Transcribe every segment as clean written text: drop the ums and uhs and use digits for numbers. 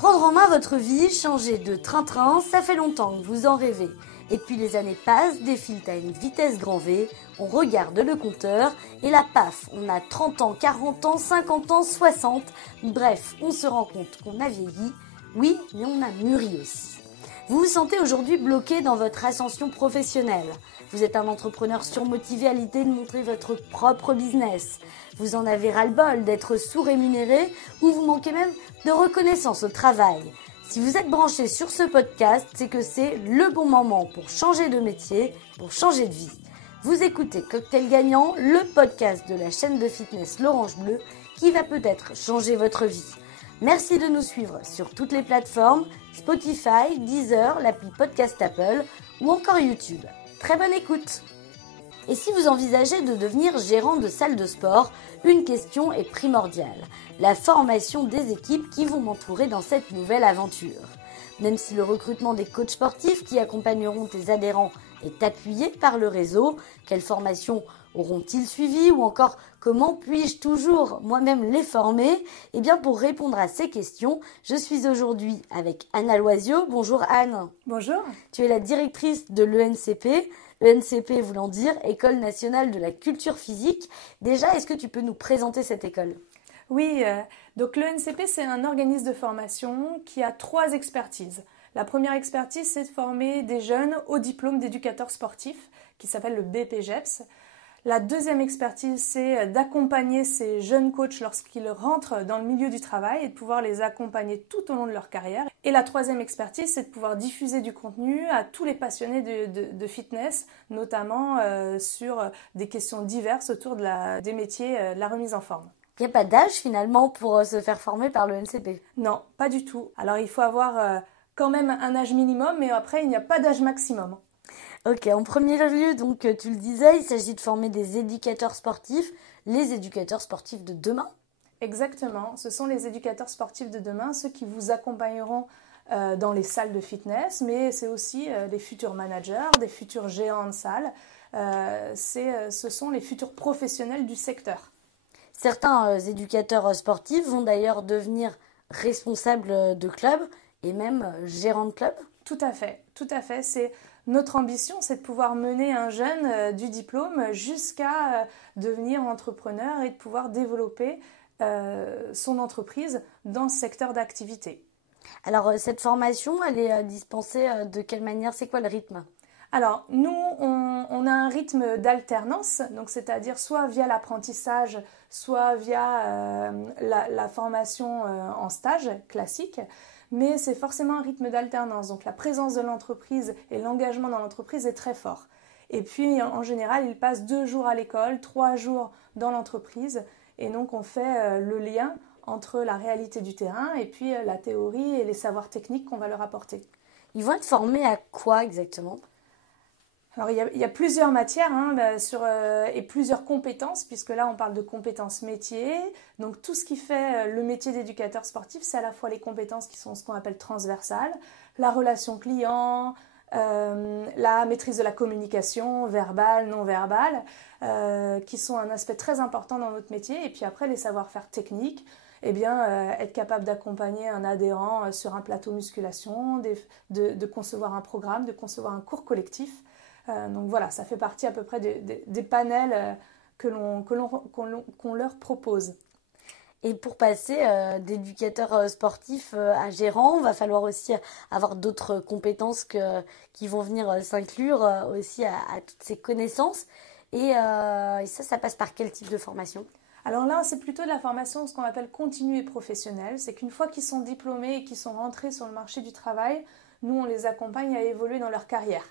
Prendre en main votre vie, changer de train-train, ça fait longtemps que vous en rêvez. Et puis les années passent, défilent à une vitesse grand V, on regarde le compteur et là paf, on a 30 ans, 40 ans, 50 ans, 60. Bref, on se rend compte qu'on a vieilli, oui, mais on a mûri aussi. Vous vous sentez aujourd'hui bloqué dans votre ascension professionnelle. Vous êtes un entrepreneur surmotivé à l'idée de montrer votre propre business. Vous en avez ras-le-bol d'être sous-rémunéré ou vous manquez même de reconnaissance au travail. Si vous êtes branché sur ce podcast, c'est que c'est le bon moment pour changer de métier, pour changer de vie. Vous écoutez Cocktail Gagnant, le podcast de la chaîne de fitness L'Orange Bleu qui va peut-être changer votre vie. Merci de nous suivre sur toutes les plateformes, Spotify, Deezer, l'appli Podcast Apple ou encore YouTube. Très bonne écoute! Et si vous envisagez de devenir gérant de salle de sport, une question est primordiale. La formation des équipes qui vont m'entourer dans cette nouvelle aventure. Même si le recrutement des coachs sportifs qui accompagneront tes adhérents est appuyé par le réseau, quelles formations auront-ils suivi ou encore comment puis-je toujours moi-même les former? Eh bien pour répondre à ces questions, je suis aujourd'hui avec Anna Loisio. Bonjour Anne. Bonjour. Tu es la directrice de l'ENCP. ENCP voulant dire École nationale de la culture physique. Déjà, est-ce que tu peux nous présenter cette école? Oui, donc l'ENCP c'est un organisme de formation qui a 3 expertises. La première expertise c'est de former des jeunes au diplôme d'éducateur sportif qui s'appelle le BPGEPS. La deuxième expertise, c'est d'accompagner ces jeunes coachs lorsqu'ils rentrent dans le milieu du travail et de pouvoir les accompagner tout au long de leur carrière. Et la troisième expertise, c'est de pouvoir diffuser du contenu à tous les passionnés de fitness, notamment sur des questions diverses autour des métiers de la remise en forme. Il n'y a pas d'âge finalement pour se faire former par le NCP? Non, pas du tout. Alors il faut avoir quand même un âge minimum, mais après il n'y a pas d'âge maximum. Ok, en premier lieu, donc tu le disais, il s'agit de former des éducateurs sportifs, les éducateurs sportifs de demain. Exactement, ce sont les éducateurs sportifs de demain, ceux qui vous accompagneront dans les salles de fitness, mais c'est aussi des futurs managers, des futurs géants de salles, ce sont les futurs professionnels du secteur. Certains éducateurs sportifs vont d'ailleurs devenir responsables de clubs et même gérants de clubs. Tout à fait. C'est notre ambition, c'est de pouvoir mener un jeune du diplôme jusqu'à devenir entrepreneur et de pouvoir développer son entreprise dans ce secteur d'activité. Alors cette formation, elle est dispensée de quelle manière? C'est quoi le rythme? Alors nous, on a un rythme d'alternance, donc c'est-à-dire soit via l'apprentissage, soit via la formation en stage classique. Mais c'est forcément un rythme d'alternance. Donc la présence de l'entreprise et l'engagement dans l'entreprise est très fort. Et puis en général, ils passent 2 jours à l'école, 3 jours dans l'entreprise. Et donc on fait le lien entre la réalité du terrain et puis la théorie et les savoirs techniques qu'on va leur apporter. Ils vont être formés à quoi exactement? Alors il y a plusieurs matières et plusieurs compétences, puisque là on parle de compétences métiers. Donc tout ce qui fait le métier d'éducateur sportif, c'est à la fois les compétences qui sont ce qu'on appelle transversales, la relation client, la maîtrise de la communication verbale, non verbale, qui sont un aspect très important dans notre métier. Et puis après les savoir-faire techniques, être capable d'accompagner un adhérent sur un plateau musculation, de concevoir un programme, de concevoir un cours collectif. Donc voilà, ça fait partie à peu près des panels qu'on leur propose. Et pour passer d'éducateur sportif à gérant, il va falloir aussi avoir d'autres compétences qui vont venir s'inclure aussi à toutes ces connaissances. Et ça passe par quel type de formation? Alors là, c'est plutôt de la formation, ce qu'on appelle continue et professionnelle. C'est qu'une fois qu'ils sont diplômés et qu'ils sont rentrés sur le marché du travail, nous, on les accompagne à évoluer dans leur carrière.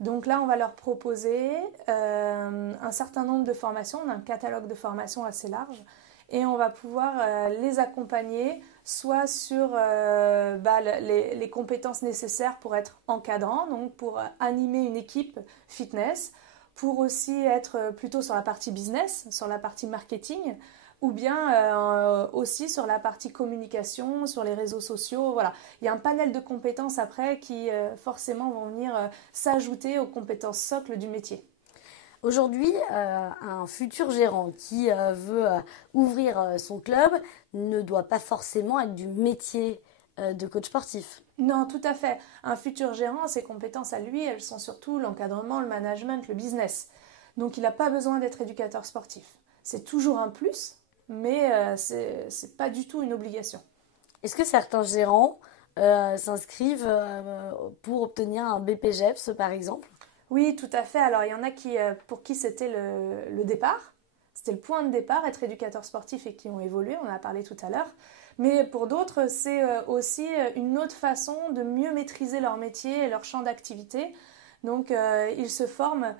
Donc là, on va leur proposer un certain nombre de formations, on a un catalogue de formations assez large et on va pouvoir les accompagner soit sur les compétences nécessaires pour être encadrant, donc pour animer une équipe fitness, pour aussi être plutôt sur la partie business, sur la partie marketing, ou bien aussi sur la partie communication, sur les réseaux sociaux. Voilà. Il y a un panel de compétences après qui forcément vont venir s'ajouter aux compétences socles du métier. Aujourd'hui, un futur gérant qui veut ouvrir son club ne doit pas forcément être du métier de coach sportif. Non, tout à fait. Un futur gérant, ses compétences à lui, elles sont surtout l'encadrement, le management, le business. Donc il n'a pas besoin d'être éducateur sportif. C'est toujours un plus, mais c'est pas du tout une obligation. Est-ce que certains gérants s'inscrivent pour obtenir un BPGEPS par exemple? Oui, tout à fait. Alors il y en a pour qui c'était le départ. C'était le point de départ, être éducateur sportif et qui ont évolué, on en a parlé tout à l'heure. Mais pour d'autres, c'est aussi une autre façon de mieux maîtriser leur métier et leur champ d'activité. Donc, ils se forment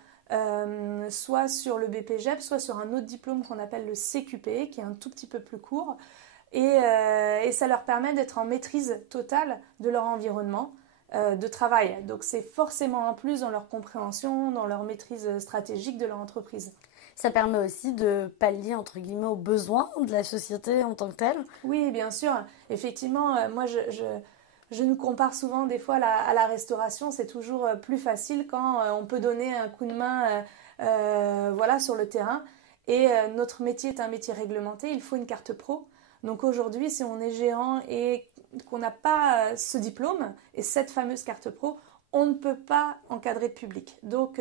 soit sur le BPGEP, soit sur un autre diplôme qu'on appelle le CQP, qui est un tout petit peu plus court. Et ça leur permet d'être en maîtrise totale de leur environnement de travail. Donc, c'est forcément un plus dans leur compréhension, dans leur maîtrise stratégique de leur entreprise. Ça permet aussi de pallier, entre guillemets, aux besoins de la société en tant que telle. Oui, bien sûr. Effectivement, moi, je nous compare souvent des fois à la restauration. C'est toujours plus facile quand on peut donner un coup de main voilà, sur le terrain. Et notre métier est un métier réglementé. Il faut une carte pro. Donc aujourd'hui, si on est gérant et qu'on n'a pas ce diplôme et cette fameuse carte pro, on ne peut pas encadrer de public. Donc,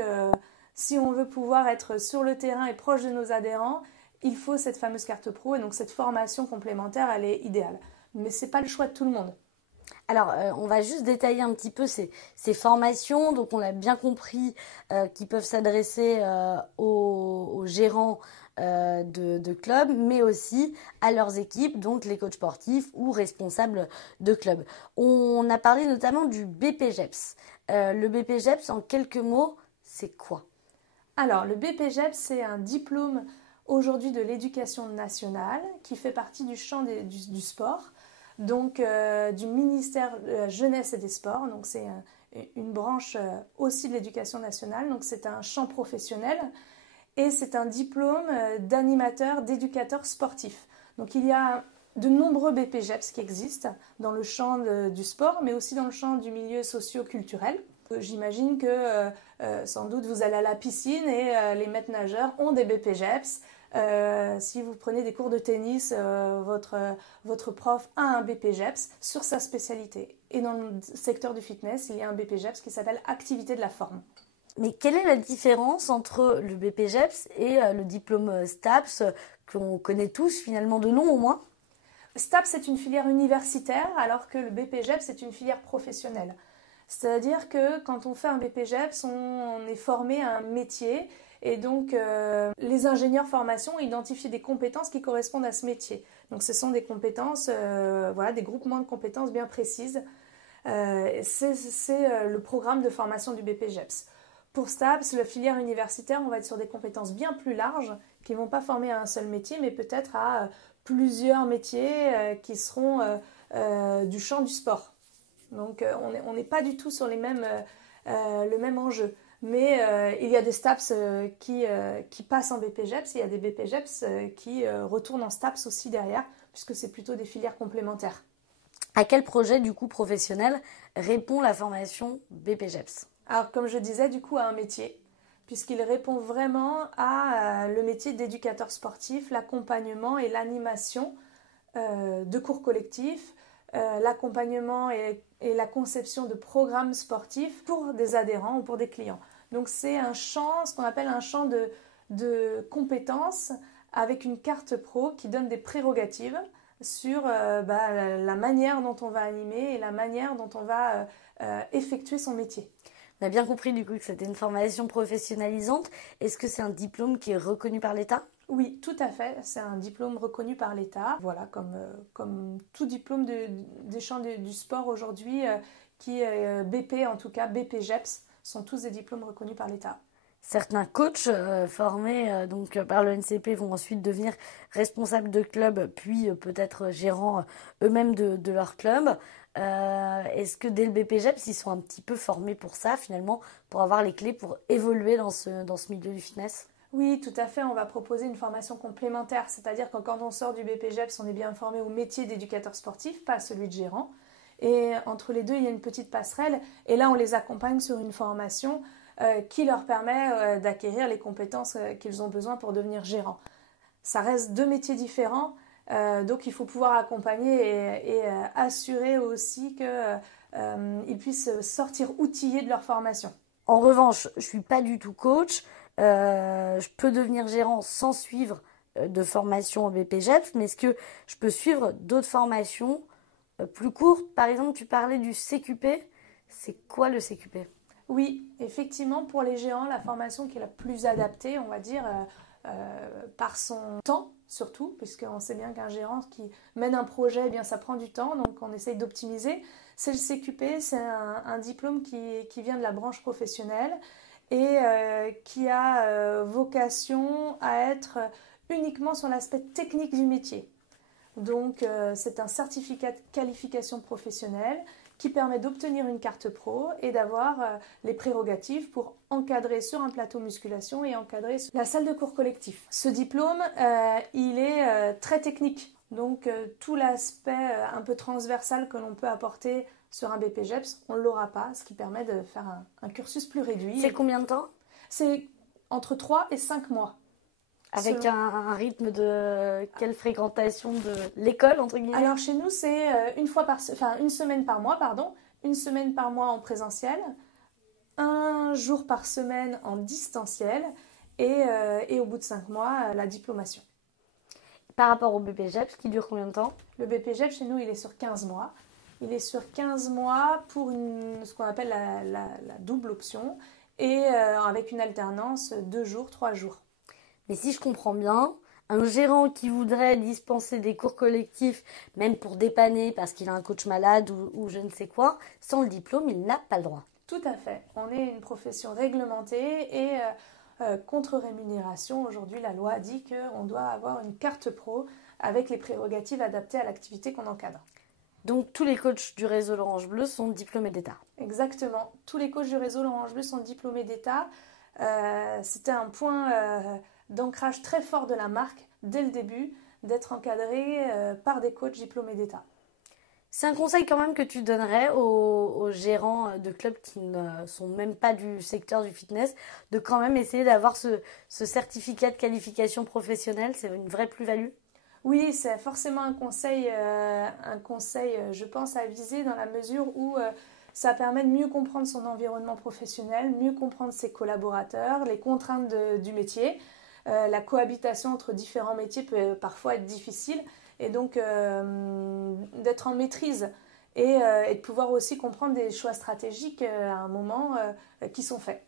si on veut pouvoir être sur le terrain et proche de nos adhérents, il faut cette fameuse carte pro et donc cette formation complémentaire, elle est idéale. Mais ce n'est pas le choix de tout le monde. Alors, on va juste détailler un petit peu ces formations. Donc, on a bien compris qu'ils peuvent s'adresser aux gérants de clubs, mais aussi à leurs équipes, donc les coachs sportifs ou responsables de clubs. On a parlé notamment du BPGEPS. Le BPGEPS, en quelques mots, c'est quoi ? Alors, le BPGEPS, c'est un diplôme aujourd'hui de l'éducation nationale qui fait partie du champ du sport, donc du ministère de la Jeunesse et des Sports. Donc, c'est une branche aussi de l'éducation nationale. Donc, c'est un champ professionnel et c'est un diplôme d'animateur, d'éducateur sportif. Donc, il y a de nombreux BPGEPS qui existent dans le champ du sport, mais aussi dans le champ du milieu socio-culturel. J'imagine que sans doute vous allez à la piscine et les maîtres nageurs ont des BPGEPS. Si vous prenez des cours de tennis, votre prof a un BPGEPS sur sa spécialité. Et dans le secteur du fitness, il y a un BPGEPS qui s'appelle activité de la forme. Mais quelle est la différence entre le BPGEPS et le diplôme STAPS qu'on connaît tous finalement de nom au moins? STAPS c'est une filière universitaire alors que le BPGEPS c'est une filière professionnelle. C'est-à-dire que quand on fait un BPGEPS, on est formé à un métier et donc les ingénieurs formation identifient des compétences qui correspondent à ce métier. Donc ce sont des compétences, voilà, des groupements de compétences bien précises. C'est le programme de formation du BPGEPS. Pour STAPS, la filière universitaire, on va être sur des compétences bien plus larges qui ne vont pas former à un seul métier, mais peut-être à plusieurs métiers qui seront du champ du sport. Donc on n'est pas du tout sur le même enjeu. Mais il y a des STAPS qui passent en BPGEPS, et il y a des BPGEPS qui retournent en STAPS aussi derrière, puisque c'est plutôt des filières complémentaires. À quel projet du coup professionnel répond la formation BPGEPS ? Alors comme je disais, du coup à un métier, puisqu'il répond vraiment à le métier d'éducateur sportif, l'accompagnement et l'animation de cours collectifs, l'accompagnement et la conception de programmes sportifs pour des adhérents ou pour des clients. Donc c'est un champ, ce qu'on appelle un champ de compétences avec une carte pro qui donne des prérogatives sur la manière dont on va animer et la manière dont on va effectuer son métier. On a bien compris du coup que c'était une formation professionnalisante. Est-ce que c'est un diplôme qui est reconnu par l'État ? Oui, tout à fait. C'est un diplôme reconnu par l'État. Voilà, comme tout diplôme des champs du sport aujourd'hui, qui est BP, en tout cas BPGEPS, sont tous des diplômes reconnus par l'État. Certains coachs formés donc par l'ENCP vont ensuite devenir responsables de club, puis peut-être gérants eux-mêmes de leur club. Est-ce que dès le BPGEPS, ils sont un petit peu formés pour ça finalement, pour avoir les clés pour évoluer dans ce milieu du fitness ? Oui, tout à fait. On va proposer une formation complémentaire, c'est-à-dire que quand on sort du BPGEPS, on est bien formé au métier d'éducateur sportif, pas à celui de gérant. Et entre les deux, il y a une petite passerelle. Et là, on les accompagne sur une formation qui leur permet d'acquérir les compétences qu'ils ont besoin pour devenir gérants. Ça reste deux métiers différents, Donc il faut pouvoir accompagner et assurer aussi qu'ils puissent sortir outillés de leur formation. En revanche, je suis pas du tout coach. Je peux devenir gérant sans suivre de formation au BPGEPS, mais est-ce que je peux suivre d'autres formations plus courtes? Par exemple, tu parlais du CQP. C'est quoi le CQP? Oui, effectivement, pour les gérants, la formation qui est la plus adaptée, on va dire, par son temps surtout, puisqu'on sait bien qu'un gérant qui mène un projet, eh bien, ça prend du temps, donc on essaye d'optimiser. C'est le CQP, c'est un diplôme qui vient de la branche professionnelle et qui a vocation à être uniquement sur l'aspect technique du métier. Donc c'est un certificat de qualification professionnelle qui permet d'obtenir une carte pro et d'avoir les prérogatives pour encadrer sur un plateau musculation et encadrer la salle de cours collectif. Ce diplôme, il est très technique. Donc tout l'aspect un peu transversal que l'on peut apporter sur un BPGEPS, on ne l'aura pas, ce qui permet de faire un cursus plus réduit. C'est combien de temps? C'est entre 3 et 5 mois. Avec un rythme de quelle fréquentation de l'école, entre guillemets? Alors chez nous, c'est une semaine par mois, une semaine par mois en présentiel, un jour par semaine en distanciel et au bout de 5 mois, la diplomation. Par rapport au BPGEPS, qui dure combien de temps? Le BPGEPS, chez nous, il est sur 15 mois. Il est sur 15 mois pour ce qu'on appelle la double option et avec une alternance 2 jours, 3 jours. Mais si je comprends bien, un gérant qui voudrait dispenser des cours collectifs, même pour dépanner parce qu'il a un coach malade ou je ne sais quoi, sans le diplôme, il n'a pas le droit. Tout à fait. On est une profession réglementée et contre rémunération. Aujourd'hui, la loi dit qu'on doit avoir une carte pro avec les prérogatives adaptées à l'activité qu'on encadre. Donc tous les coachs du réseau L'Orange Bleu sont diplômés d'État. Exactement. Tous les coachs du réseau L'Orange Bleu sont diplômés d'État. C'était un point d'ancrage très fort de la marque dès le début, d'être encadré par des coachs diplômés d'État. C'est un conseil quand même que tu donnerais aux gérants de clubs qui ne sont même pas du secteur du fitness, de quand même essayer d'avoir ce certificat de qualification professionnelle, c'est une vraie plus-value? Oui, c'est forcément un conseil, je pense, à viser dans la mesure où ça permet de mieux comprendre son environnement professionnel, mieux comprendre ses collaborateurs, les contraintes du métier. La cohabitation entre différents métiers peut parfois être difficile et donc d'être en maîtrise et de pouvoir aussi comprendre des choix stratégiques à un moment qui sont faits.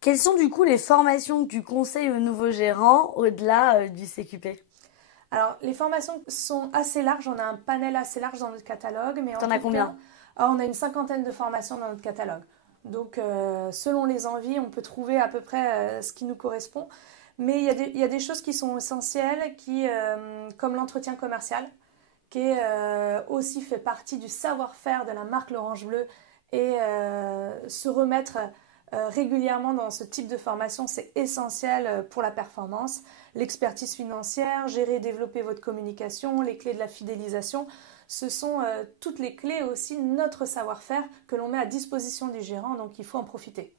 Quelles sont du coup les formations que tu conseilles aux nouveaux gérants au-delà du CQP? Alors, les formations sont assez larges, on a un panel assez large dans notre catalogue. Mais t'en as combien? On a une 50aine de formations dans notre catalogue. Donc, selon les envies, on peut trouver à peu près ce qui nous correspond. Mais il y a des choses qui sont essentielles, comme l'entretien commercial, qui aussi fait partie du savoir-faire de la marque L'Orange Bleu. Et se remettre régulièrement dans ce type de formation, c'est essentiel pour la performance. L'expertise financière, gérer et développer votre communication, les clés de la fidélisation, ce sont toutes les clés aussi de notre savoir-faire que l'on met à disposition du gérant, donc il faut en profiter.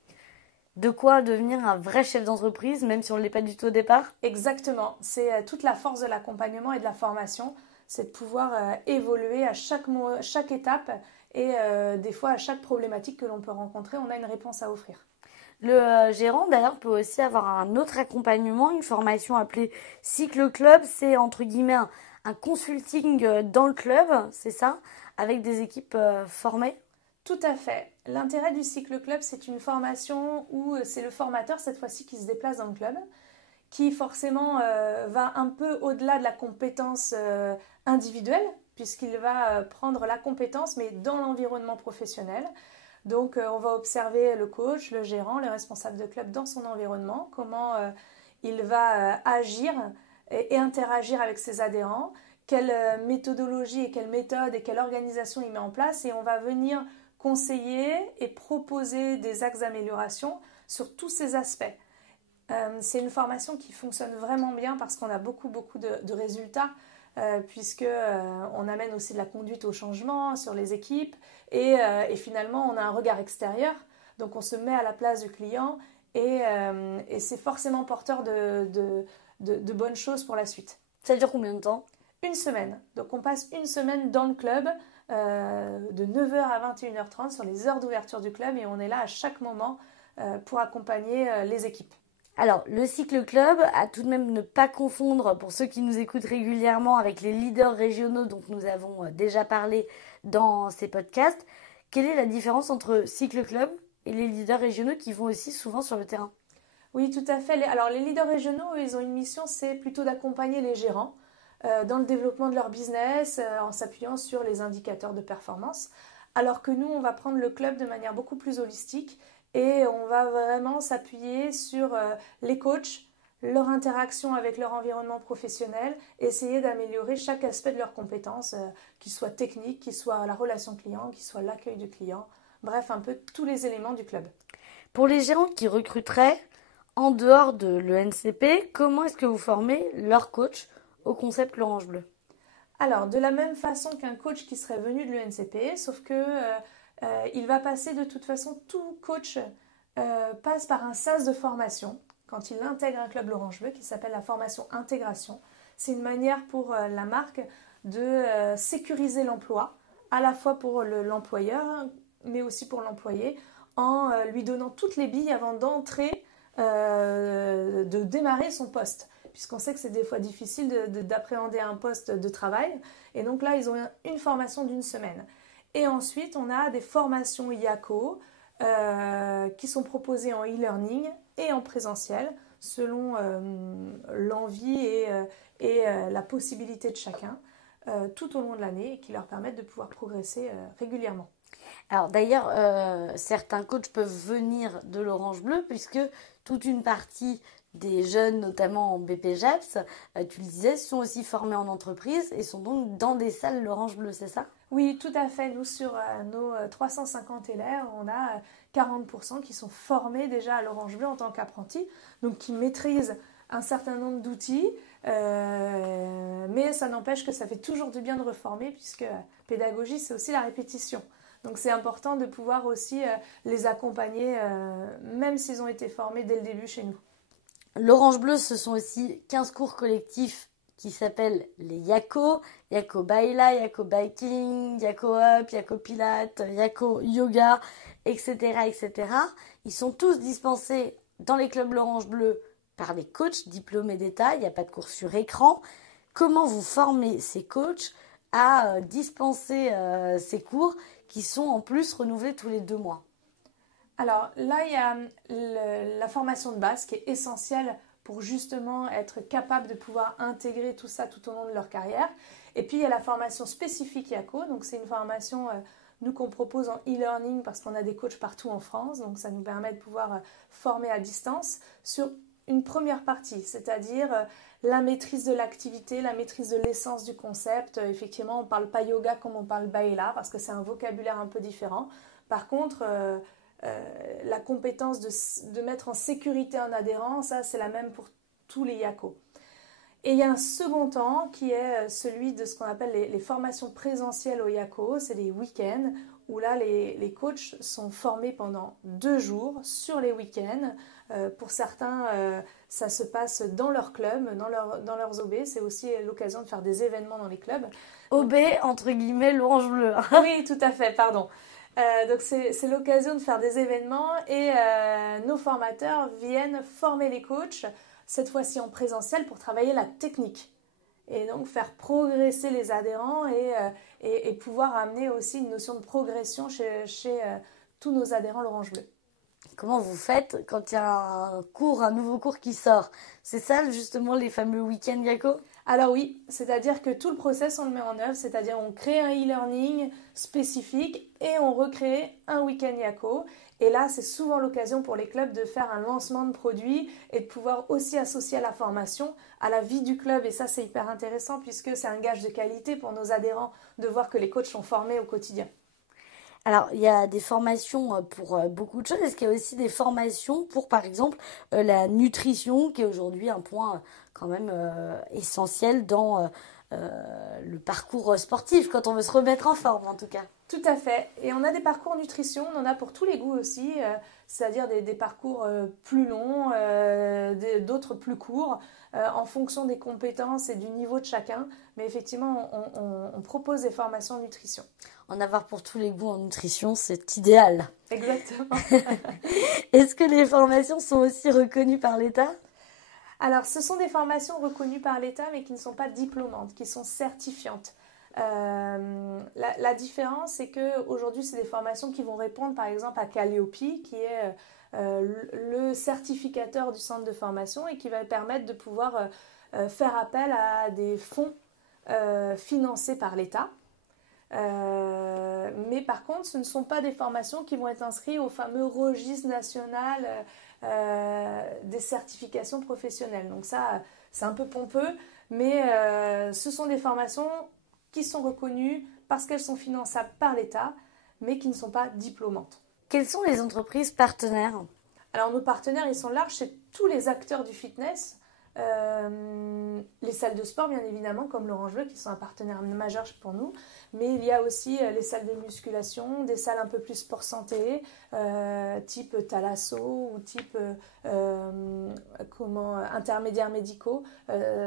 De quoi devenir un vrai chef d'entreprise, même si on ne l'est pas du tout au départ? Exactement, c'est toute la force de l'accompagnement et de la formation, c'est de pouvoir évoluer à chaque étape et des fois à chaque problématique que l'on peut rencontrer, on a une réponse à offrir. Le gérant d'ailleurs peut aussi avoir un autre accompagnement, une formation appelée Cycle Club, c'est entre guillemets un consulting dans le club, c'est ça, avec des équipes formées? Tout à fait. L'intérêt du Cycle Club, c'est une formation où c'est le formateur cette fois-ci qui se déplace dans le club, qui forcément va un peu au-delà de la compétence individuelle, puisqu'il va prendre la compétence mais dans l'environnement professionnel. Donc on va observer le coach, le gérant, le responsable de club dans son environnement, comment il va agir et interagir avec ses adhérents, quelle méthodologie et quelle méthode et quelle organisation il met en place, et on va venir conseiller et proposer des axes d'amélioration sur tous ces aspects. C'est une formation qui fonctionne vraiment bien parce qu'on a beaucoup de résultats puisqu'on amène aussi de la conduite au changement sur les équipes et finalement on a un regard extérieur, donc on se met à la place du client et c'est forcément porteur de bonnes choses pour la suite. Ça dure combien de temps? une semaine. Donc on passe une semaine dans le club de 9h à 21h30 sur les heures d'ouverture du club et on est là à chaque moment pour accompagner les équipes. Alors, le cycle club, à tout de même ne pas confondre, pour ceux qui nous écoutent régulièrement, avec les leaders régionaux dont nous avons déjà parlé dans ces podcasts. Quelle est la différence entre cycle club et les leaders régionaux qui vont aussi souvent sur le terrain? Oui, tout à fait. Alors, les leaders régionaux, ils ont une mission, c'est plutôt d'accompagner les gérants dans le développement de leur business en s'appuyant sur les indicateurs de performance. Alors que nous, on va prendre le club de manière beaucoup plus holistique et on va vraiment s'appuyer sur les coachs, leur interaction avec leur environnement professionnel, essayer d'améliorer chaque aspect de leurs compétences, qu'il soit technique, qu'il soit la relation client, qu'il soit l'accueil du client, bref, un peu tous les éléments du club. Pour les gérants qui recruteraient en dehors de l'ENCP, comment est-ce que vous formez leur coach au concept l'Orange Bleu? Alors, de la même façon qu'un coach qui serait venu de l'ENCP, sauf que il va passer de toute façon, tout coach passe par un sas de formation quand il intègre un club l'Orange Bleu qui s'appelle la formation intégration. C'est une manière pour la marque de sécuriser l'emploi, à la fois pour l'employeur, mais aussi pour l'employé, en lui donnant toutes les billes avant d'entrer, de démarrer son poste. Puisqu'on sait que c'est des fois difficile d'appréhender un poste de travail. Et donc là, ils ont une formation d'une semaine. Et ensuite, on a des formations IACO qui sont proposées en e-learning et en présentiel, selon l'envie et la possibilité de chacun, tout au long de l'année, et qui leur permettent de pouvoir progresser régulièrement. Alors d'ailleurs, certains coachs peuvent venir de l'Orange Bleu, puisque toute une partie des jeunes, notamment en BPJEPS, tu le disais, sont aussi formés en entreprise et sont donc dans des salles l'Orange Bleu, c'est ça? Oui, tout à fait. Nous, sur nos 350 élèves, on a 40% qui sont formés déjà à l'Orange Bleu en tant qu'apprentis, donc qui maîtrisent un certain nombre d'outils, mais ça n'empêche que ça fait toujours du bien de reformer, puisque pédagogie, c'est aussi la répétition. Donc c'est important de pouvoir aussi les accompagner, même s'ils ont été formés dès le début chez nous. L'Orange Bleu, ce sont aussi 15 cours collectifs qui s'appellent les Yako, Yako Baila, Yako Biking, Yako Up, Yako Pilates, Yako Yoga, etc., etc. Ils sont tous dispensés dans les clubs l'Orange Bleu par des coachs diplômés d'État. Il n'y a pas de cours sur écran. Comment vous formez ces coachs à dispenser ces cours qui sont en plus renouvelés tous les 2 mois? Alors là, il y a la formation de base qui est essentielle pour justement être capable de pouvoir intégrer tout ça tout au long de leur carrière. Et puis il y a la formation spécifique IACO, donc c'est une formation nous qu'on propose en e-learning parce qu'on a des coachs partout en France, donc ça nous permet de pouvoir former à distance sur une première partie, c'est-à-dire la maîtrise de l'activité, la maîtrise de l'essence du concept. Effectivement, on ne parle pas yoga comme on parle baila parce que c'est un vocabulaire un peu différent. Par contre, la compétence de mettre en sécurité un adhérent, ça c'est la même pour tous les IACO. Et il y a un second temps qui est celui de ce qu'on appelle les formations présentielles au IACO, c'est les week-ends, où là les coachs sont formés pendant 2 jours sur les week-ends. Pour certains, ça se passe dans leur club, dans leurs OB, c'est aussi l'occasion de faire des événements dans les clubs. OB, entre guillemets, l'Orange Bleu. Oui, tout à fait, pardon. Donc c'est l'occasion de faire des événements et nos formateurs viennent former les coachs, cette fois-ci en présentiel, pour travailler la technique. Et donc faire progresser les adhérents et pouvoir amener aussi une notion de progression chez tous nos adhérents l'Orange Bleu. Comment vous faites quand il y a un nouveau cours qui sort? C'est ça justement les fameux week-ends IACO? Alors oui, c'est-à-dire que tout le process on le met en œuvre, c'est-à-dire on crée un e-learning spécifique et on recrée un week-end IACO. Et là, c'est souvent l'occasion pour les clubs de faire un lancement de produit et de pouvoir aussi associer à la formation, à la vie du club. Et ça, c'est hyper intéressant puisque c'est un gage de qualité pour nos adhérents de voir que les coachs sont formés au quotidien. Alors, il y a des formations pour beaucoup de choses. Est-ce qu'il y a aussi des formations pour, par exemple, la nutrition, qui est aujourd'hui un point quand même essentiel dans le le parcours sportif quand on veut se remettre en forme en tout cas. Tout à fait. Et on a des parcours nutrition, on en a pour tous les goûts aussi, c'est-à-dire des parcours plus longs, d'autres plus courts, en fonction des compétences et du niveau de chacun. Mais effectivement, on propose des formations en nutrition. En avoir pour tous les goûts en nutrition, c'est idéal. Exactement. Est-ce que les formations sont aussi reconnues par l'État ? Alors, ce sont des formations reconnues par l'État, mais qui ne sont pas diplômantes, qui sont certifiantes. La différence, c'est qu'aujourd'hui, c'est des formations qui vont répondre, par exemple, à Calliope, qui est le certificateur du centre de formation et qui va permettre de pouvoir faire appel à des fonds financés par l'État. Mais par contre, ce ne sont pas des formations qui vont être inscrites au fameux registre national des certifications professionnelles. Donc ça, c'est un peu pompeux, mais ce sont des formations qui sont reconnues parce qu'elles sont finançables par l'État, mais qui ne sont pas diplômantes. Quelles sont les entreprises partenaires ? Alors nos partenaires, ils sont larges, c'est tous les acteurs du fitness, les salles de sport bien évidemment, comme l'Orange Bleu, qui sont un partenaire majeur pour nous, mais il y a aussi les salles de musculation, des salles un peu plus sport santé, type Thalasso ou type intermédiaires médicaux.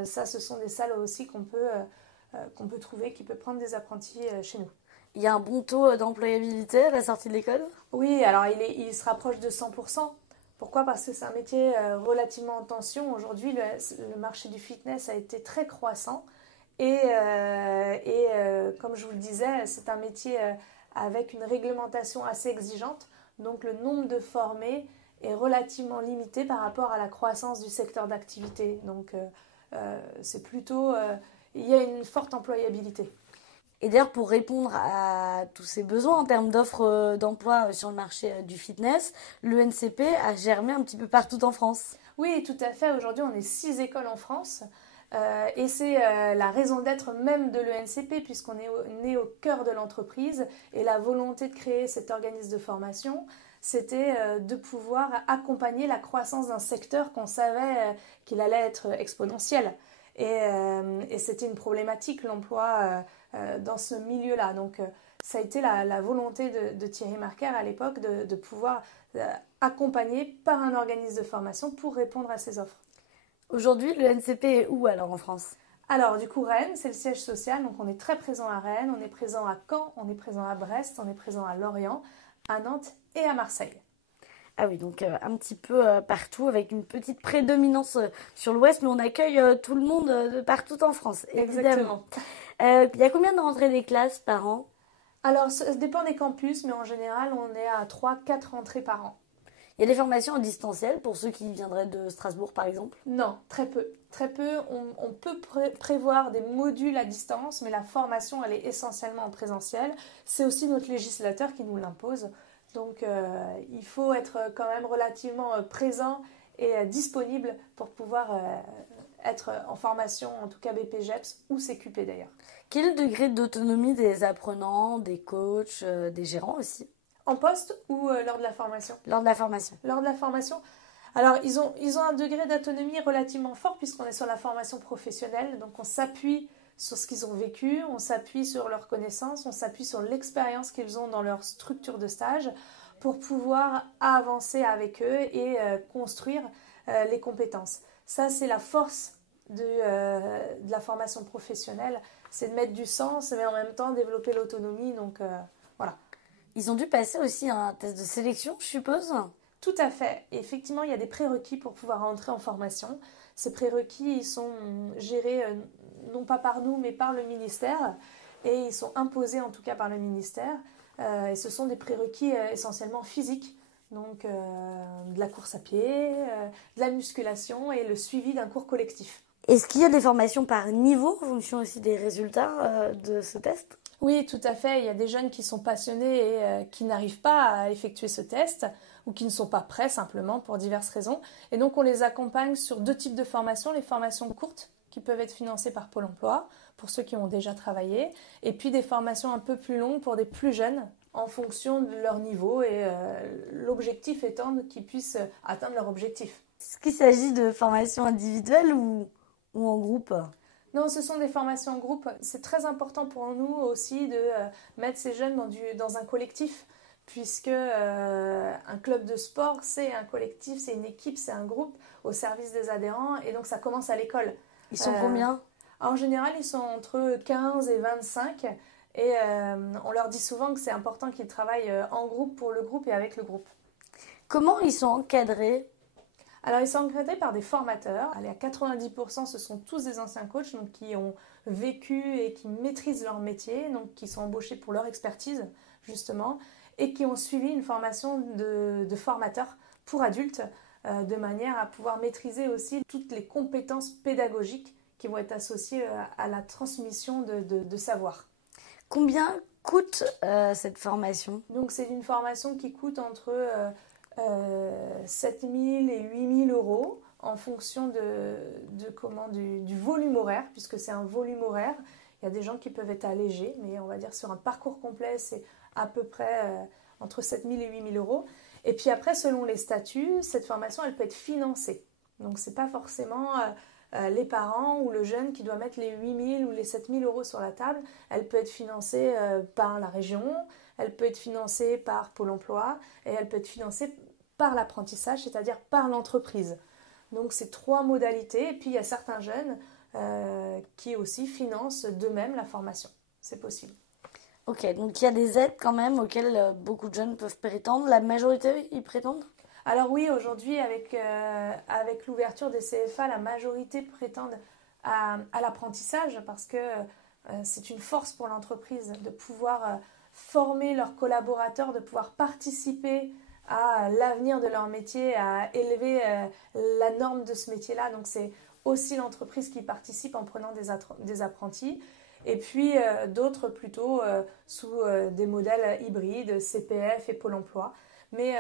Ça, ce sont des salles aussi qu'on peut trouver, qui peut prendre des apprentis chez nous. Il y a un bon taux d'employabilité à la sortie de l'école ? Oui, alors il se rapproche de 100%. Pourquoi ? Parce que c'est un métier relativement en tension. Aujourd'hui, le marché du fitness a été très croissant. Et comme je vous le disais, c'est un métier avec une réglementation assez exigeante. Donc le nombre de formés est relativement limité par rapport à la croissance du secteur d'activité. Donc c'est plutôt... il y a une forte employabilité. Et d'ailleurs, pour répondre à tous ces besoins en termes d'offres d'emploi sur le marché du fitness, l'ENCP a germé un petit peu partout en France. Oui, tout à fait. Aujourd'hui, on est 6 écoles en France. Et c'est la raison d'être même de l'ENCP, puisqu'on est né au cœur de l'entreprise. Et la volonté de créer cet organisme de formation, c'était de pouvoir accompagner la croissance d'un secteur qu'on savait qu'il allait être exponentiel. Et c'était une problématique, l'emploi dans ce milieu-là. Donc ça a été la volonté de Thierry Marquer à l'époque de pouvoir accompagner par un organisme de formation pour répondre à ces offres. Aujourd'hui, le NCP est où alors en France ? Alors du coup, Rennes, c'est le siège social, donc on est très présent à Rennes, on est présent à Caen, on est présent à Brest, on est présent à Lorient, à Nantes et à Marseille. Ah oui, donc un petit peu partout, avec une petite prédominance sur l'Ouest, mais on accueille tout le monde de partout en France, évidemment. Exactement. Il y a combien de rentrées des classes par an ? Alors, ça dépend des campus, mais en général, on est à 3-4 rentrées par an. Il y a des formations en distanciel pour ceux qui viendraient de Strasbourg, par exemple ? Non, très peu. Très peu. On peut prévoir des modules à distance, mais la formation, elle est essentiellement en présentiel. C'est aussi notre législateur qui nous l'impose. Donc, il faut être quand même relativement présent et disponible pour pouvoir être en formation, en tout cas BPGEPS ou CQP d'ailleurs. Quel est le degré d'autonomie des apprenants, des coachs, des gérants aussi ? En poste ou lors de la formation ? Lors de la formation. Lors de la formation. Alors, ils ont un degré d'autonomie relativement fort puisqu'on est sur la formation professionnelle. Donc, on s'appuie sur ce qu'ils ont vécu, on s'appuie sur leurs connaissances, on s'appuie sur l'expérience qu'ils ont dans leur structure de stage pour pouvoir avancer avec eux et construire les compétences. Ça, c'est la force de la formation professionnelle. C'est de mettre du sens, mais en même temps développer l'autonomie. Donc, voilà. Ils ont dû passer aussi un test de sélection, je suppose ? Tout à fait. Et effectivement, il y a des prérequis pour pouvoir entrer en formation. Ces prérequis, ils sont gérés non pas par nous, mais par le ministère. Et ils sont imposés en tout cas par le ministère. Et ce sont des prérequis essentiellement physiques. Donc de la course à pied, de la musculation et le suivi d'un cours collectif. Est-ce qu'il y a des formations par niveau en fonction aussi des résultats de ce test ? Oui, tout à fait. Il y a des jeunes qui sont passionnés et qui n'arrivent pas à effectuer ce test ou qui ne sont pas prêts simplement pour diverses raisons. Et donc, on les accompagne sur 2 types de formations. Les formations courtes qui peuvent être financées par Pôle emploi pour ceux qui ont déjà travaillé et puis des formations un peu plus longues pour des plus jeunes en fonction de leur niveau et l'objectif étant qu'ils puissent atteindre leur objectif. Est-ce qu'il s'agit de formations individuelles ou en groupe ? Non, ce sont des formations en groupe. C'est très important pour nous aussi de mettre ces jeunes dans un collectif, puisque un club de sport, c'est un collectif, c'est une équipe, c'est un groupe au service des adhérents, et donc ça commence à l'école. Ils sont combien? En général, ils sont entre 15 et 25, et on leur dit souvent que c'est important qu'ils travaillent en groupe pour le groupe et avec le groupe. Comment ils sont encadrés? Alors, ils sont encadrés par des formateurs. Allez, à 90%, ce sont tous des anciens coachs, donc qui ont vécu et qui maîtrisent leur métier, donc qui sont embauchés pour leur expertise, justement, et qui ont suivi une formation de formateurs pour adultes, de manière à pouvoir maîtriser aussi toutes les compétences pédagogiques qui vont être associées à la transmission de savoir. Combien coûte cette formation? Donc, c'est une formation qui coûte entre 7 000 et 8 000 euros en fonction du volume horaire, puisque c'est un volume horaire. Il y a des gens qui peuvent être allégés, mais on va dire sur un parcours complet, c'est à peu près entre 7 000 et 8 000 euros. Et puis après, selon les statuts, cette formation, elle peut être financée. Donc, ce n'est pas forcément les parents ou le jeune qui doit mettre les 8 000 ou les 7 000 euros sur la table. Elle peut être financée par la région, elle peut être financée par Pôle emploi et elle peut être financée par l'apprentissage, c'est-à-dire par l'entreprise. Donc, c'est 3 modalités. Et puis, il y a certains jeunes qui aussi financent d'eux-mêmes la formation. C'est possible. Ok, donc il y a des aides quand même auxquelles beaucoup de jeunes peuvent prétendre. La majorité y prétendent? Alors oui, aujourd'hui, avec l'ouverture des CFA, la majorité prétendent à l'apprentissage parce que c'est une force pour l'entreprise de pouvoir former leurs collaborateurs, de pouvoir participer à l'avenir de leur métier, à élever la norme de ce métier-là. Donc c'est aussi l'entreprise qui participe en prenant des apprentis. Et puis d'autres plutôt sous des modèles hybrides, CPF et Pôle emploi. Mais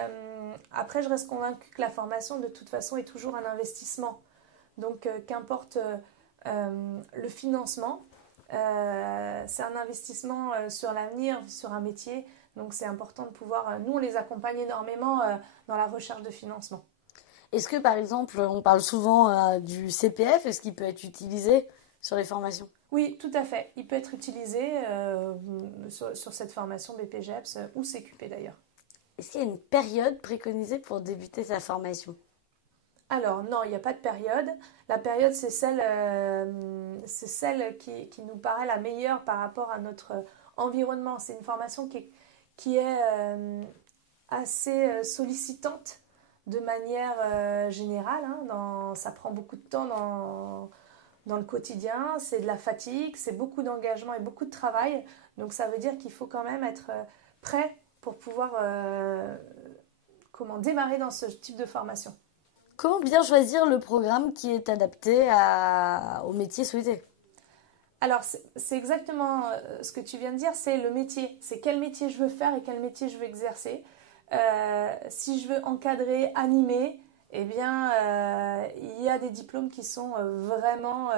après, je reste convaincue que la formation, de toute façon, est toujours un investissement. Donc, qu'importe le financement, c'est un investissement sur l'avenir, sur un métier. Donc, c'est important de pouvoir... nous, on les accompagne énormément dans la recherche de financement. Est-ce que, par exemple, on parle souvent du CPF, est-ce qu'il peut être utilisé sur les formations? Oui, tout à fait. Il peut être utilisé sur cette formation BPGEPS ou CQP d'ailleurs. Est-ce qu'il y a une période préconisée pour débuter sa formation? Alors non, il n'y a pas de période. La période, c'est celle qui nous paraît la meilleure par rapport à notre environnement. C'est une formation qui est assez sollicitante de manière générale. Ça prend beaucoup de temps dans le quotidien. C'est de la fatigue, c'est beaucoup d'engagement et beaucoup de travail. Donc ça veut dire qu'il faut quand même être prêt pour pouvoir démarrer dans ce type de formation. Comment bien choisir le programme qui est adapté au métier souhaité? Alors, c'est exactement ce que tu viens de dire, c'est le métier. C'est quel métier je veux faire et quel métier je veux exercer. Si je veux encadrer, animer, eh bien, il y a des diplômes qui sont vraiment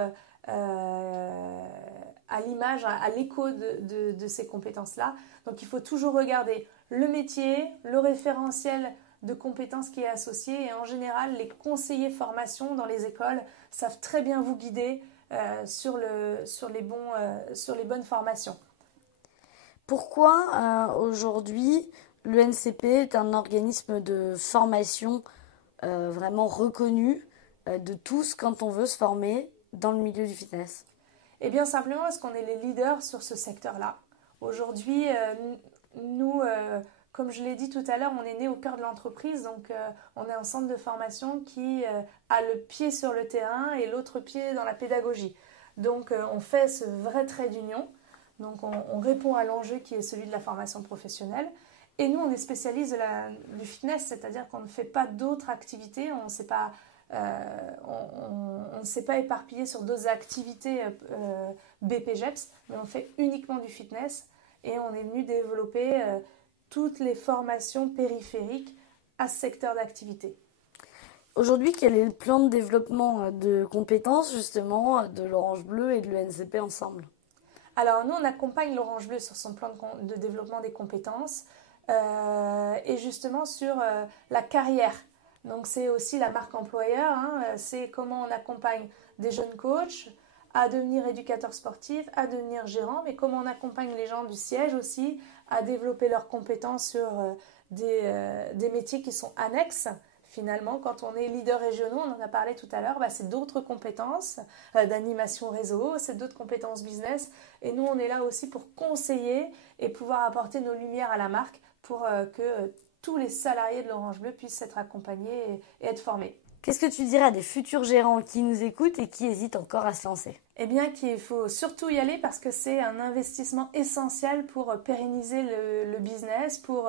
à l'image, à l'écho de ces compétences-là. Donc, il faut toujours regarder le métier, le référentiel de compétences qui est associé. Et en général, les conseillers formation dans les écoles savent très bien vous guider sur les bonnes formations. Pourquoi aujourd'hui l'ENCP est un organisme de formation vraiment reconnu de tous quand on veut se former dans le milieu du fitness? Eh bien simplement parce qu'on est les leaders sur ce secteur-là. Aujourd'hui, nous, comme je l'ai dit tout à l'heure, on est né au cœur de l'entreprise, donc on est un centre de formation qui a le pied sur le terrain et l'autre pied dans la pédagogie. Donc on fait ce vrai trait d'union, donc on répond à l'enjeu qui est celui de la formation professionnelle. Et nous, on est spécialistes du fitness, c'est-à-dire qu'on ne fait pas d'autres activités, on ne s'est pas éparpillé sur d'autres activités BPGEPS, mais on fait uniquement du fitness et on est venu développer toutes les formations périphériques à ce secteur d'activité. Aujourd'hui, quel est le plan de développement de compétences justement de l'Orange Bleu et de l'ENCP ensemble? Alors nous, on accompagne l'Orange Bleu sur son plan de développement des compétences et justement sur la carrière. Donc c'est aussi la marque employeur, c'est comment on accompagne des jeunes coachs à devenir éducateur sportif, à devenir gérant, mais comment on accompagne les gens du siège aussi à développer leurs compétences sur des métiers qui sont annexes. Finalement, quand on est leader régionaux, on en a parlé tout à l'heure, c'est d'autres compétences d'animation réseau, c'est d'autres compétences business. Et nous, on est là aussi pour conseiller et pouvoir apporter nos lumières à la marque pour que tous les salariés de l'Orange Bleu puissent être accompagnés et être formés. Qu'est-ce que tu dirais à des futurs gérants qui nous écoutent et qui hésitent encore à se lancer ? Eh bien, qu'il faut surtout y aller parce que c'est un investissement essentiel pour pérenniser le business, pour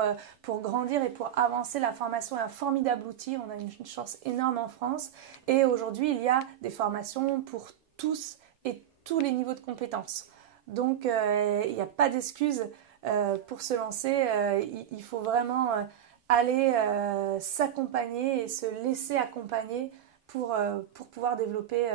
grandir et pour avancer. La formation est un formidable outil. On a une chance énorme en France. Et aujourd'hui, il y a des formations pour tous et tous les niveaux de compétences. Donc, il n'y a pas d'excuse pour se lancer. Il faut vraiment aller s'accompagner et se laisser accompagner pour pouvoir développer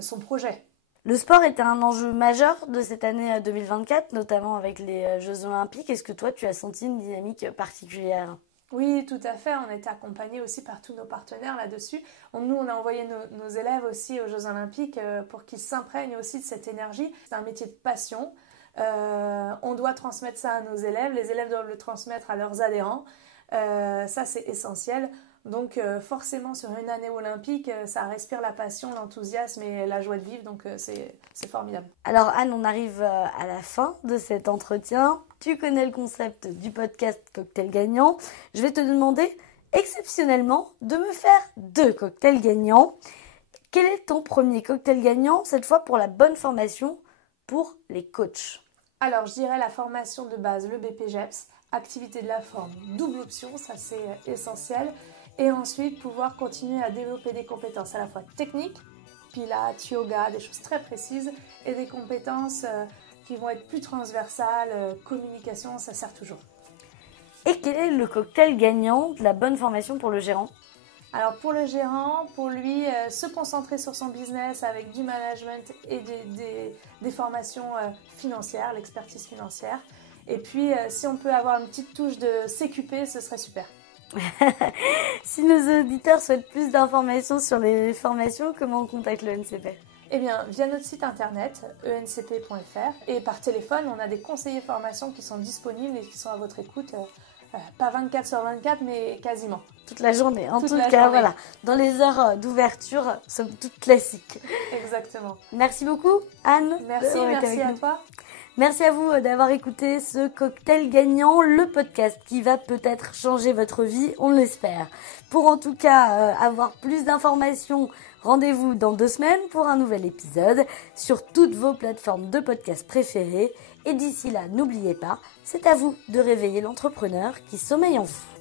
son projet. Le sport était un enjeu majeur de cette année 2024, notamment avec les Jeux Olympiques. Est-ce que toi, tu as senti une dynamique particulière ? Oui, tout à fait. On a été accompagnés aussi par tous nos partenaires là-dessus. Nous, on a envoyé nos élèves aussi aux Jeux Olympiques pour qu'ils s'imprègnent aussi de cette énergie. C'est un métier de passion. On doit transmettre ça à nos élèves. Les élèves doivent le transmettre à leurs adhérents. Ça, c'est essentiel. Donc forcément, sur une année olympique, ça respire la passion, l'enthousiasme et la joie de vivre. Donc c'est formidable. Alors Anne, on arrive à la fin de cet entretien. Tu connais le concept du podcast Cocktail Gagnant. Je vais te demander exceptionnellement de me faire 2 cocktails gagnants. Quel est ton premier cocktail gagnant, cette fois pour la bonne formation pour les coachs ? Alors je dirais la formation de base, le BPGEPS. Activité de la forme, double option, ça c'est essentiel. Et ensuite, pouvoir continuer à développer des compétences à la fois techniques, pilates, yoga, des choses très précises, et des compétences qui vont être plus transversales, communication, ça sert toujours. Et quel est le cocktail gagnant de la bonne formation pour le gérant ? Alors pour le gérant, pour lui, se concentrer sur son business avec du management et des formations financières, l'expertise financière. Et puis, si on peut avoir une petite touche de CQP, ce serait super. Si nos auditeurs souhaitent plus d'informations sur les formations, comment on contacte le NCP ? Eh bien, via notre site internet, encp.fr. Et par téléphone, on a des conseillers formation qui sont disponibles et qui sont à votre écoute. Pas 24/24, mais quasiment. Toute la journée. En tout cas, voilà. Dans les heures d'ouverture, somme toute classique. Exactement. Merci beaucoup, Anne. Merci à toi. Merci à vous d'avoir écouté ce cocktail gagnant, le podcast qui va peut-être changer votre vie, on l'espère. Pour en tout cas avoir plus d'informations, rendez-vous dans 2 semaines pour un nouvel épisode sur toutes vos plateformes de podcast préférées. Et d'ici là, n'oubliez pas, c'est à vous de réveiller l'entrepreneur qui sommeille en vous.